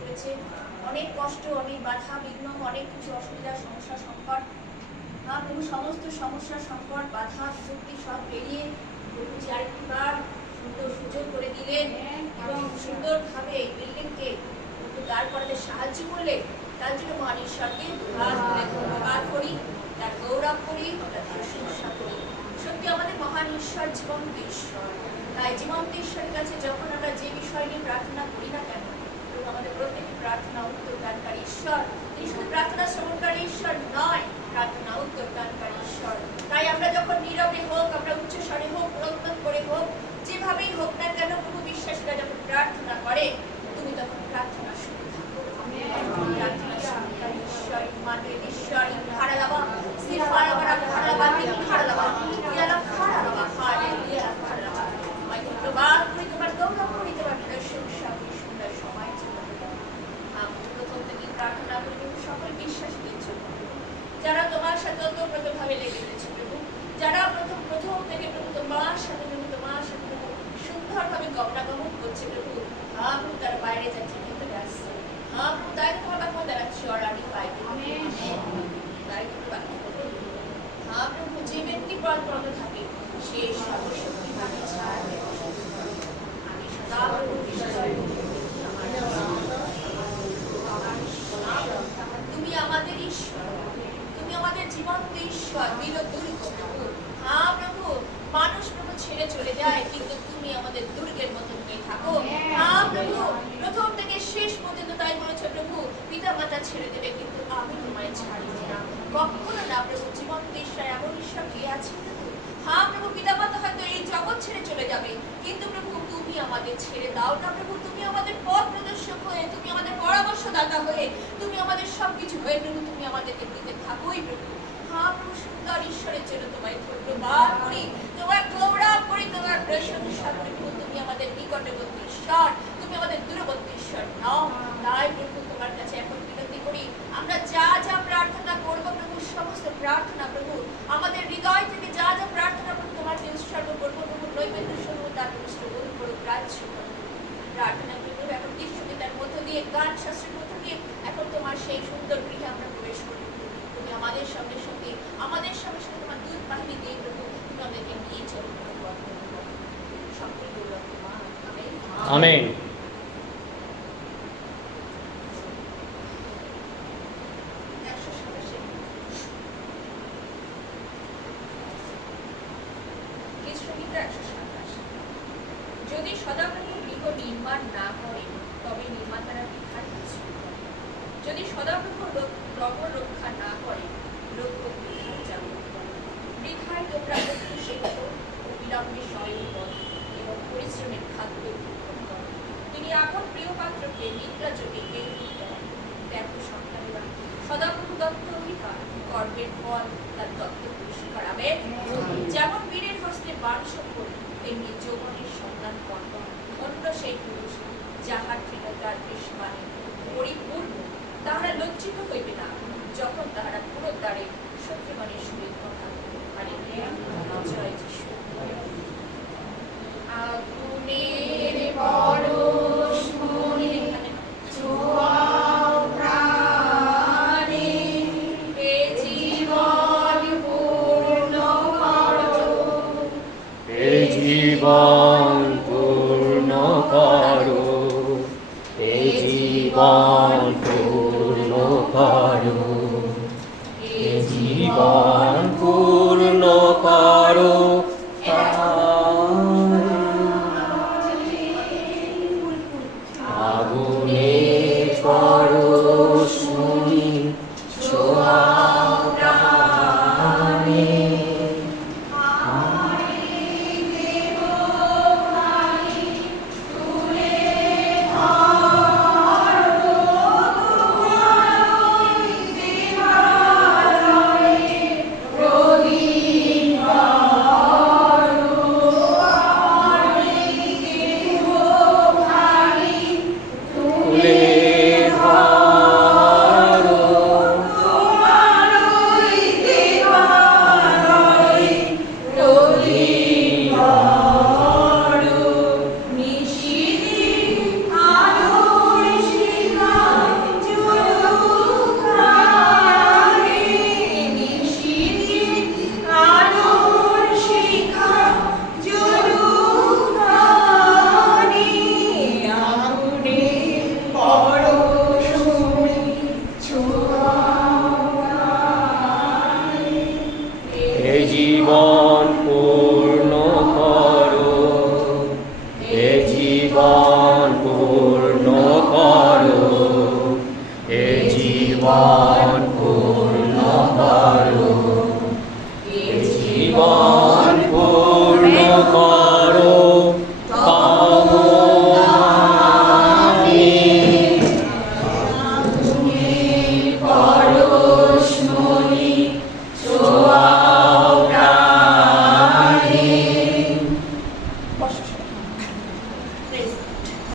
চলেছে, অনেক কষ্ট, অনেক বাধা বিঘ্ন, অনেক কিছু অসুবিধা, সমস্যা, সংকট। প্রভু সমস্ত সমস্যা, সংকট, বাধা বিপত্তি সব পেরিয়ে প্রভু যে আরেকবার সুন্দর সুযোগ করে দিলেন এবং সুন্দরভাবে এই বিল্ডিংকে দাঁড় করাতে সাহায্য করলেন, তার জন্য মহান ঈশ্বরকে ধন্যবাদ করি, তার গৌরব করি, তার প্রশংসা করি। সত্যি আমাদের মহান ঈশ্বর জীবন্ত ঈশ্বর। তাই জীবন্ত ঈশ্বরের কাছে যখন আমরা যে বিষয় নিয়ে প্রার্থনা করি না কেন, আমাদের প্রত্যেকটি প্রার্থনা উত্তরদানকারী ঈশ্বর। তিনি শুধু প্রার্থনা শ্রবণকারী ঈশ্বর নয়, প্রার্থনা উত্তরদানকারী ঈশ্বর। তাই আমরা যখন নীরবে হোক, আমরা উচ্চ স্বরে হোক, রোদন করে হোক, যেভাবেই হোক না কেন, প্রভু বিশ্বাসীরা যখন প্রার্থনা করে, তুমি তখন প্রার্থনা শুনে থাকো। প্রার্থনা শ্রবণকারী ঈশ্বর, মানবের ঈশ্বর, খাড়ালাবা সিফারাবারা খাড়ালাবা খাড়ালাবা ইয়ালা খাড়ালাবা হালেলুয়া খাড়ালাবা। তোমাকে প্রবাদ করি, তোমার গৌরব করি, তোমার প্রশংসা করি। সুন্দর সময় চলে আমি প্রথম থেকে প্রার্থনা করি সকল বিশ্বাসীদের জন্য, যারা তোমার সাথে ওতপ্রোতভাবে লেগে রয়েছে প্রভু, যারা প্রথম থেকে প্রভু তোমার সাথে প্রভু সুন্দরভাবে গমনাগমন করছে প্রভু। প্রভু তারা বাইরে যাচ্ছে, ভেতরে আসছে, প্রভু তাই তোমার বাক্য দ্বারা চড়ানি পাইবে। তাই কিন্তু বাক্য প্রভু যে ব্যক্তি পরপরত থাকে সে সর্বশক্তি ভাবে ছাড়বে। আমি সদা প্রভু বিশ্বাস করি তুমি আমাদের ঈশ্বর, তুমি আমাদের জীবন্ত ঈশ্বর, দুর্গ প্রভু। প্রভু মানুষ প্রভু ছেড়ে চলে যায়, কিন্তু তুমি আমাদের দুর্গের মতন হয়ে থাকো। প্রভু প্রথম থেকে শেষ পর্যন্ত তাই বলেছো প্রভু, পিতা মাতা ছেড়ে দেবে কিন্তু আমি তোমায় ছাড়ি না, কখনো না প্রভু। জীবন্ত ঈশ্বর এমন ঈশ্বর কে আছে প্রভু? প্রভু পিতা মাতা হয়তো এই জগৎ ছেড়ে চলে যাবে, কিন্তু প্রভু তুমি আমাদের ছেড়ে দাও না প্রভু। তুমি আমাদের পথ প্রদর্শক হয়ে, তুমি আমাদের পরামর্শদাতা হয়ে, তুমি আমাদের সবকিছু হয়ে প্রভু, তুমি আমাদেরকে দিতে থাকোই প্রভু। প্রভু সুন্দর ঈশ্বরের জন্য তোমায় ধন্যবাদ করি, তোমার গৌরব করি, তোমার প্রশংসা করি প্রভু। তুমি আমাদের নিকটবর্তী ঈশ্বর, তুমি আমাদের দূরবর্তী ঈশ্বর নও। তাই প্রভু তোমার কাছে এখন বিনতি করি, আমরা যা যা প্রার্থনা করবো প্রভু, সমস্ত প্রার্থনা প্রভু আমাদের হৃদয় থেকে যা যা প্রার্থনা প্রভু তোমার যে উৎসর্গ করবো প্রভু, নৈবেদ্য স্বরূপ তার গ্রহণ করো, গ্রাহ্য করো। প্রার্থনা প্রভু এখন দৃশ্যগীতার মধ্য দিয়ে, গান শাস্ত্রের মধ্য দিয়ে এখন তোমার সেই সুন্দর গৃহে আমরা প্রবেশ করি। তুমি আমাদের সঙ্গে সঙ্গে তোমার দূত বাহিনী দিয়ে প্রভু তুমি আমাদেরকে নিয়ে চলো। সকল গৌরব তোমার। আমেন। যদি সদাপ্রভু গৃহ নির্মাণ না করে, তবে নির্মাতারা বৃথায় পরিশ্রম করে। যদি সদাপ্রভু নগর রক্ষা না করে, রক্ষক বৃথায় জাগরণ করে। বৃথায় তোমরা বস্তু শেখো, বিলম্বে স্বয়ং করো এবং পরিশ্রমের খাদ্য গ্রহণ করো। তিনি আপন প্রিয় পাত্রকে নিদ্রা যোগে দেখো সন্তানেরা, সদাপ্রভু দত্ত অধিকার, কর্মের ফল তার দত্ত পুরস্কার। আমেন। যেমন বীরের হস্তে বাণ সম্পদ, তেমনি যৌবনের সন্তান কর্ম। অন্য সেই পুরুষ যাহার ঠিকাদার বেশমানে পরিপূর্ণ, তাহারা লজ্জিত হইবে না, যখন তাহারা পুরো দ্বারে সত্যবানের সুরে কথা জয় যিশু। আগুনের পরশ মনে ছোঁয়াও প্রাণে, এ জীবন পূর্ণ করো, এ জীবন পূর্ণ করো, এ জীবন পূর্ণ করো, এ জীবন পূর্ণ করো।